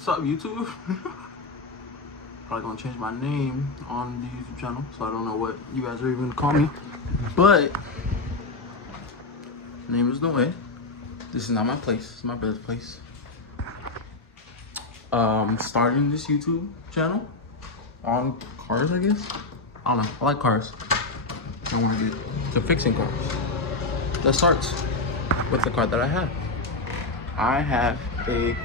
What's up, YouTube? Probably gonna change my name on the YouTube channel, so I don't know what you guys are even gonna call me. But name is Noe. This is not my place. It's my brother's place. Starting this YouTube channel on cars, I guess. I don't know. I like cars. I want to get to fixing cars. That starts with the car that I have. I have a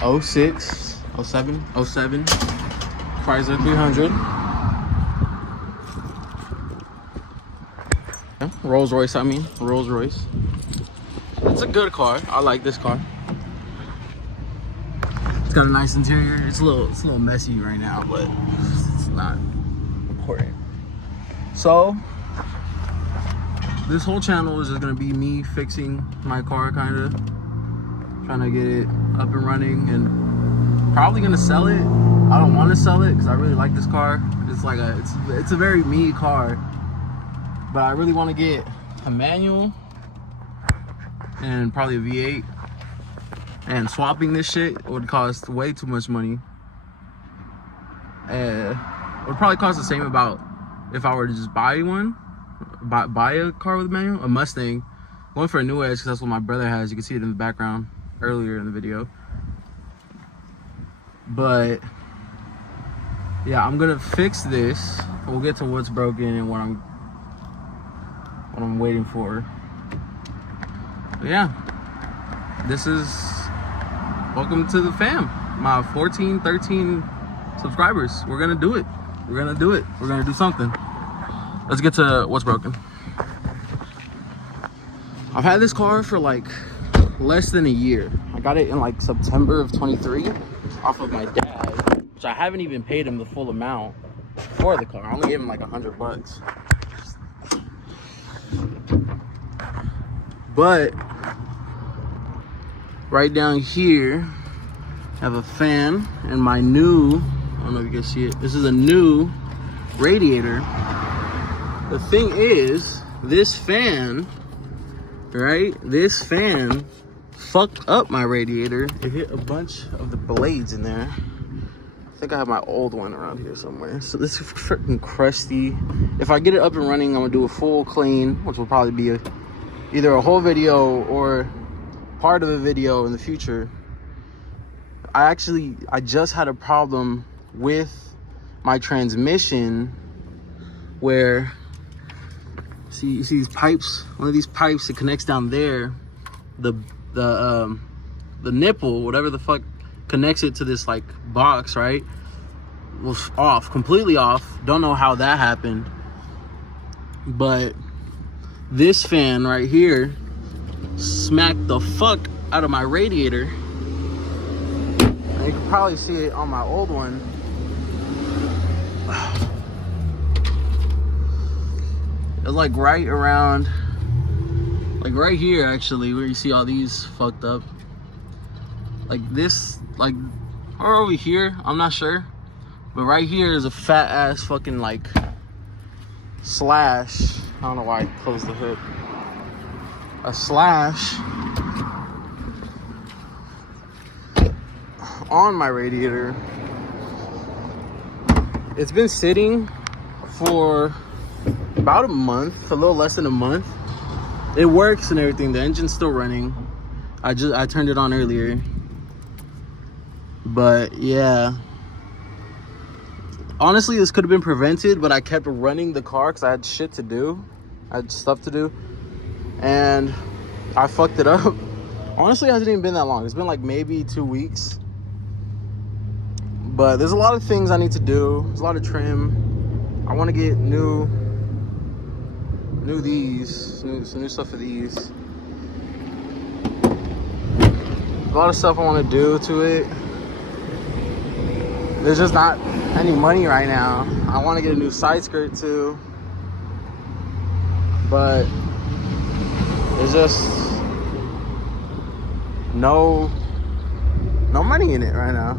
06, 07 Chrysler 300. Yeah, Rolls Royce, Rolls Royce. It's a good car. I like this car. It's got a nice interior. It's a little messy right now, but it's not important. So this whole channel is just gonna be me fixing my car, kind of trying to get it up and running, and probably gonna sell it. I don't want to sell it because I really like this car. It's like it's a very me car, but I really want to get a manual and probably a V8. And swapping this shit would cost way too much money. It would probably cost the same about if I were to just buy one, buy a car with a manual, a Mustang. Going for a new Edge because that's what my brother has. You can see it in the background earlier in the video. But yeah, I'm gonna fix this. We'll get to what's broken and what I'm waiting for. But yeah, this is welcome to the fam. My 13 subscribers. We're gonna do it. We're gonna do it. We're gonna do something. Let's get to what's broken. I've had this car for like less than a year. I got it in like September of 23 off of my dad, which I haven't even paid him the full amount for the car. I only gave him like $100. But right down here, I have a fan and my new, I don't know if you can see it, this is a new radiator. The thing is, this fan, right? This fan fucked up my radiator. It hit a bunch of the blades in there. I think I have my old one around here somewhere. So this is freaking crusty. If I get it up and running, I'm gonna do a full clean, which will probably be either a whole video or part of a video in the future. I just had a problem with my transmission where, you see these pipes, one of these pipes, it connects down there. The nipple, whatever the fuck connects it to this like box, right, was off, completely off. Don't know how that happened, but this fan right here smacked the fuck out of my radiator. And you can probably see it on my old one. It's like right around, like right here actually, where you see all these fucked up. Like this, like, or over here, I'm not sure. But right here is a fat ass fucking like slash. I don't know why I closed the hood. A slash on my radiator. It's been sitting for about a month, a little less than a month. It works and everything. The engine's still running. I turned it on earlier. But yeah, honestly, this could have been prevented, but I kept running the car because I had shit to do. I had stuff to do, and I fucked it up. Honestly, it hasn't even been that long. It's been like maybe 2 weeks. But there's a lot of things I need to do. There's a lot of trim. I want to get some new stuff for these. A lot of stuff I want to do to it. There's just not any money right now. I want to get a new side skirt too, but there's just no money in it right now.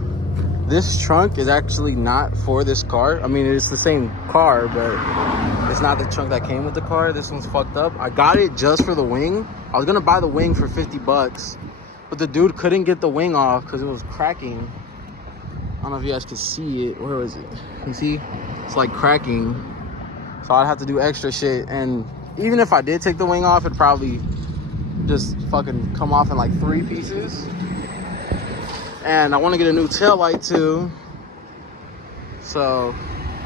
This trunk is actually not for this car. I mean, it's the same car, but it's not the trunk that came with the car. This one's fucked up. I got it just for the wing. I was gonna buy the wing for $50, but the dude couldn't get the wing off because it was cracking. don't know if you guys can see it. Where is it? You see? It's like cracking. So I'd have to do extra shit. And even if I did take the wing off, it'd probably just fucking come off in like 3 pieces. And I want to get a new tail light too. So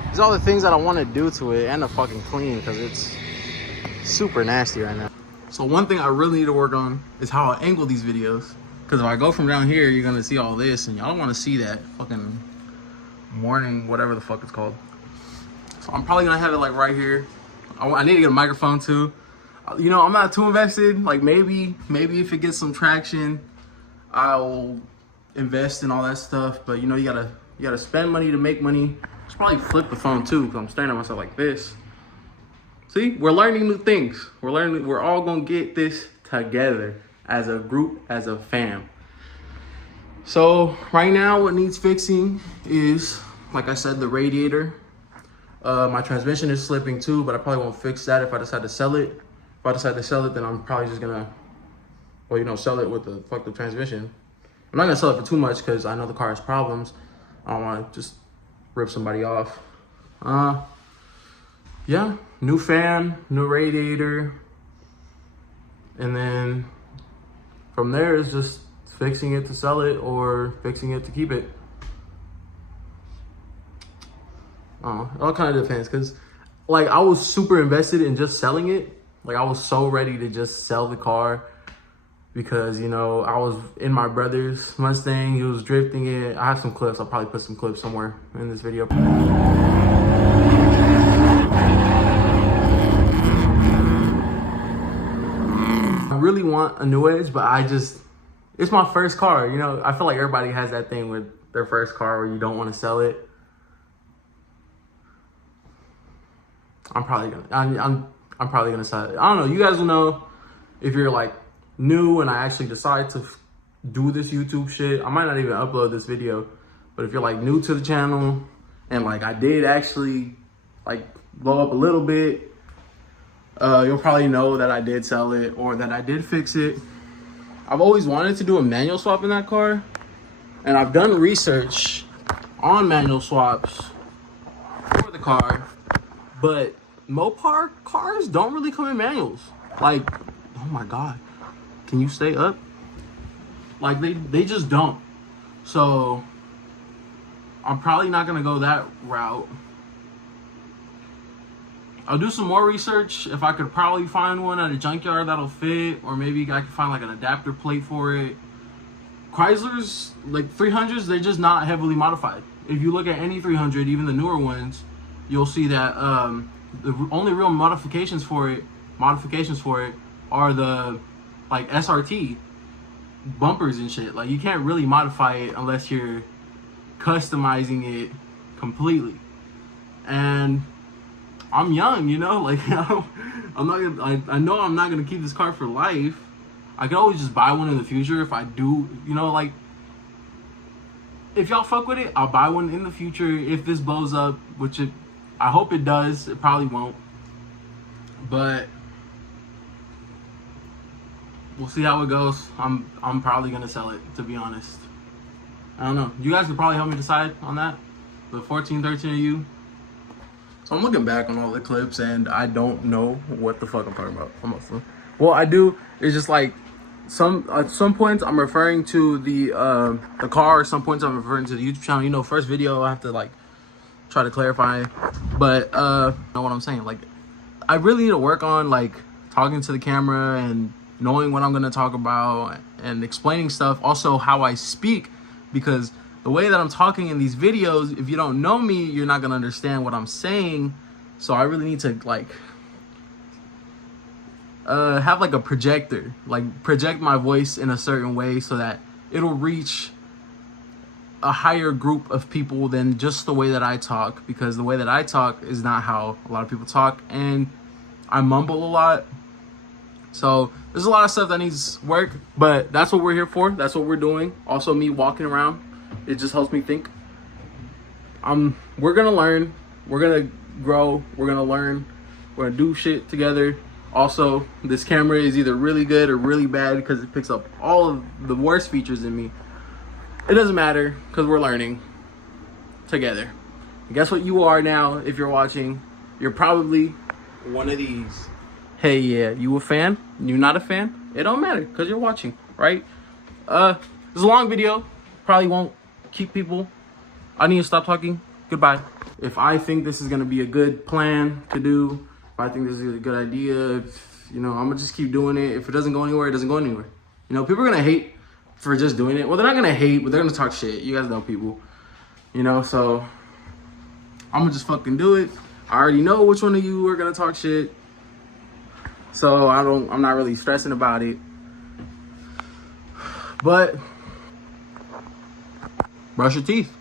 these are all the things that I want to do to it, and to fucking clean, because it's super nasty right now. So one thing I really need to work on is how I angle these videos. Because if I go from down here, you're gonna see all this, and y'all don't want to see that fucking morning, whatever the fuck it's called. So I'm probably gonna have it like right here. I need to get a microphone too. You know, I'm not too invested. Like maybe if it gets some traction, I'll invest in all that stuff. But you know, you gotta spend money to make money. I should probably flip the phone too, because I'm staring at myself like this. See, we're learning new things. We're all gonna get this together as a group, as a fam. So right now what needs fixing is, like I said, the radiator. My transmission is slipping too, but I probably won't fix that if I decide to sell it. If I decide to sell it, then I'm probably just gonna, well, you know, sell it with the fucked up transmission. I'm not gonna sell it for too much because I know the car has problems. I don't wanna just rip somebody off. Yeah, new fan, new radiator. And then from there is just fixing it to sell it or fixing it to keep it. It all kind of depends, because like I was super invested in just selling it. Like I was so ready to just sell the car because, you know, I was in my brother's Mustang, he was drifting it. I have some clips, I'll probably put some clips somewhere in this video. I really want a new Edge, but it's my first car, you know. I feel like everybody has that thing with their first car where you don't want to sell it. I'm probably gonna sell it. I don't know. You guys will know if you're like new and I actually decide to do this YouTube shit. I might not even upload this video, but if you're like new to the channel and like I did actually like blow up a little bit, you'll probably know that I did sell it or that I did fix it. I've always wanted to do a manual swap in that car, and I've done research on manual swaps for the car, but Mopar cars don't really come in manuals. Like, oh my God, can you stay up? Like they just don't. So I'm probably not gonna go that route. I'll do some more research. If I could probably find one at a junkyard that'll fit, or maybe I could find like an adapter plate for it. Chryslers, like 300s, they're just not heavily modified. If you look at any 300, even the newer ones, you'll see that the only real modifications for it are the like SRT bumpers and shit. Like you can't really modify it unless you're customizing it completely. And I'm young, you know, like I know I'm not gonna keep this car for life. I could always just buy one in the future if I do, you know, like if y'all fuck with it, I'll buy one in the future if this blows up, which I hope it does. It probably won't, but we'll see how it goes. I'm probably gonna sell it, to be honest. I don't know. You guys could probably help me decide on that. The 13 of you. So I'm looking back on all the clips and I don't know what the fuck I'm talking about. Well, I do. It's just like at some points I'm referring to the car. Some points I'm referring to the YouTube channel. You know, first video I have to like try to clarify. But you know what I'm saying? Like I really need to work on like talking to the camera and knowing what I'm gonna talk about and explaining stuff. Also how I speak, because the way that I'm talking in these videos, if you don't know me, you're not gonna understand what I'm saying. So I really need to like have like a projector, like project my voice in a certain way so that it'll reach a higher group of people than just the way that I talk, because the way that I talk is not how a lot of people talk, and I mumble a lot. So there's a lot of stuff that needs work, but that's what we're here for. That's what we're doing. Also me walking around, it just helps me think. We're gonna learn, we're gonna grow, we're gonna learn, we're gonna do shit together. Also, this camera is either really good or really bad because it picks up all of the worst features in me. It doesn't matter because we're learning. together. And guess what you are now if you're watching? You're probably one of these. Hey, yeah, you a fan? You not a fan? It don't matter because you're watching, right? It's a long video. Probably won't keep people. I need to stop talking. Goodbye. If I think this is going to be a good plan to do, if I think this is a good idea, if, you know, I'm going to just keep doing it. If it doesn't go anywhere, it doesn't go anywhere. You know, people are going to hate for just doing it. Well, they're not going to hate, but they're going to talk shit. You guys know people. You know, so I'm going to just fucking do it. I already know which one of you are going to talk shit. So I'm not really stressing about it. But brush your teeth.